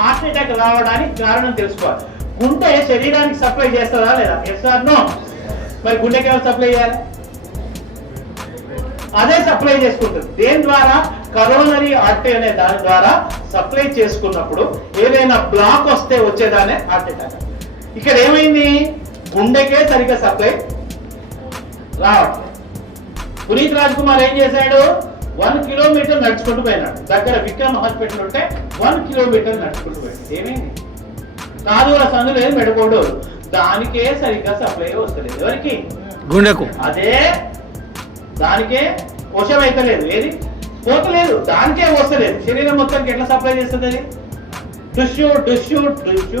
Heart attack రావడానికి కారణం తెలుసుకోవాలి. గుండె శరీరానికి సప్లై చేస్తుందా లేదా? ఎస్ నో మరి గుండెకి ఎవరు సప్లై చేయాలి? అదే సప్లై చేసుకుంటుంది. దేని ద్వారా? కరోనరీ ఆర్టరీ అనే దాని ద్వారా సప్లై చేసుకున్నప్పుడు ఏదైనా బ్లాక్ వస్తే వచ్చేదానే హార్ట్ అటాక్ ఇక్కడ ఏమైంది? గుండెకే సరిగ్గా సప్లై రావట్లేదు. పునీత్ రాజ్ కుమార్ ఏం చేశాడు? వన్ కిలోమీటర్ నడుచుకుంటూ పోయినాడు. దగ్గర విక్రమ్ హాస్పిటల్ ఉంటే వన్ కిలోమీటర్ నడుచుకుంటూ పోయాడు. ఏమైంది? కాదు ఆ సందులో ఏం పెడకూడదు దానికే సరిగ్గా సప్లై వస్తలేదు. ఎవరికి? గుండెకు. అదే దానికే వశం అయితలేదు. ఏది? పోతలేదు. దానికే వస్తలేదు. శరీరం మొత్తానికి ఎట్లా సప్లై చేస్తుంది అది? డుష్యూ డుష్యూ డుష్యూ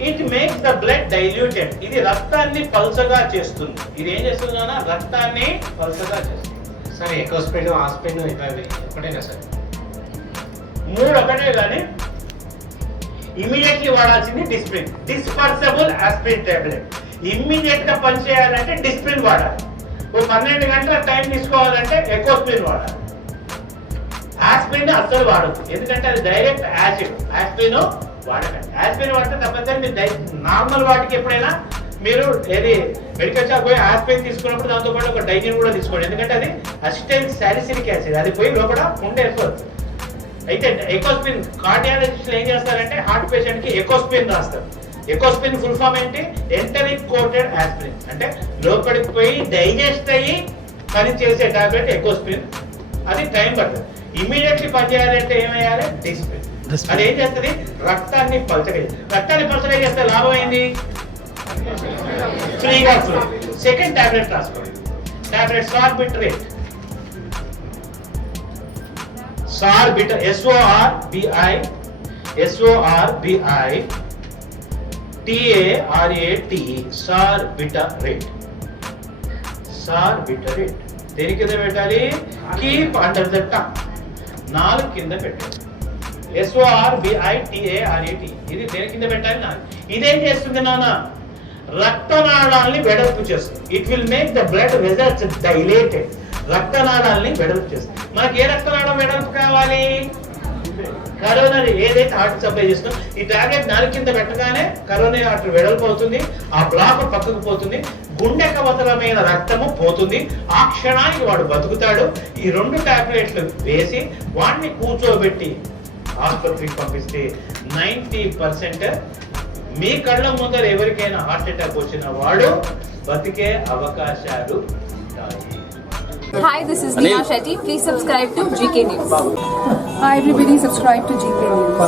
it makes the blood diluted ఇది రక్తాన్ని పల్చగా చేస్తుంది. ఇది ఏం చేస్తుంది రక్తాన్ని పల్చగా చేస్తుంది. సార్ ఎకోస్పెన్ ఆస్పెన్ ఇవి ఒకటేనా సార్ మూడు ఒకటే కానీ ఇమీడియట్లీ వాడాల్సింది డిస్ప్రిన్ డిస్పర్సబుల్ ఆస్పిరిన్ టాబ్లెట్ ఇమ్మీడియట్గా పనిచేయాలంటే డిస్ప్రిన్ వాడాలి. ఓ పన్నెండు గంటల టైం తీసుకోవాలంటే ఎకోస్ప్రిన్ వాడాలి. ఆస్పిరిన్ అస్సలు వాడదు ఎందుకంటే అది డైరెక్ట్ యాసిడ్ ఆస్పిరిన్ వాడకండి. ఆస్పిరిన్ వాడితే తప్పనిసరి మీరు నార్మల్ వాటికి ఎప్పుడైనా మీరు ఏది మెడికల్ షాప్ పోయి ఆస్పిరిన్ తీసుకున్నప్పుడు దాంతో పాటు ఒక డైజిన్ కూడా తీసుకోండి. ఎందుకంటే అది అసిస్టెంట్ సాలిసిలిక్ యాసిడ్ అది పోయి లోపల ఉండే వెళ్ళిపోతుంది అయితే ఎకోస్పిన్ కార్డియాలజిస్ట్ ఏం చేస్తారంటే హార్ట్ పేషెంట్కి ఎకోస్పిన్ రాస్తారు. ఎకోస్పిన్ ఫుల్ ఫామ్ ఏంటి? ఎంటరిక్ కోటెడ్ ఆస్పిరిన్ అంటే లోపలికి పోయి డైజెస్ట్ అయ్యి పని చేసే టాబ్లెట్ ఎకోస్పిన్ అది టైం పడుతుంది. ఇమీడియట్లీ పని చేయాలంటే ఏమయ్యాలి Disprin. అది ఏం చేస్తుంది? రక్తాన్ని పలచగా రక్తాన్ని పలచగా చేస్తే లాభం ఏంది? ఫ్రీగా సెకండ్ టాబ్లెట్ రాసుకోండి tablet Sorbitrate Sorbit S O R B I S O R B I T A R A T E Sorbitrate Sorbitrate దేని కింద పెట్టాలి? కీప్ అండర్ ద టంగ్ నాలుగు కింద పెట్టాలి ఎస్ఓఆర్ బిఐటిఏఆర్ఏటి ఇది దేని కింద పెట్టాలి నాలుగు ఇదేం చేస్తుంది నాన్న? రక్తనాళాలని వెడల్పు చేస్తుంది. It will make the blood results dilated రక్తనాళాలని వెడల్పు చేస్తుంది. మనకి ఏ రక్తనాళం వెడల్పు కావాలి? కరోనా ఏదైతే హార్ట్ సప్లై చేస్తుందో ఈ టాబ్లెట్ నాలుగు కింద పెట్టగానే కరోనా హార్ట్ వెడల్పు అవుతుంది ఆ బ్లాక్ పక్కకు పోతుంది గుండె కవతలమైన రక్తము పోతుంది ఆ క్షణానికి వాడు బతుకుతాడు ఈ రెండు టాబ్లెట్లు వేసి వాడిని కూర్చోబెట్టి హాస్పిటల్కి పంపిస్తే నైంటీ పర్సెంట్ మీ కళ్ళ ముందర ఎవరికైనా హార్ట్ అటాక్ వచ్చిన వాడు బతికే అవకాశాలు ఉంటాయి Hi, this is Neha Shetty. Please subscribe to GK News. Hi everybody, subscribe to GK News.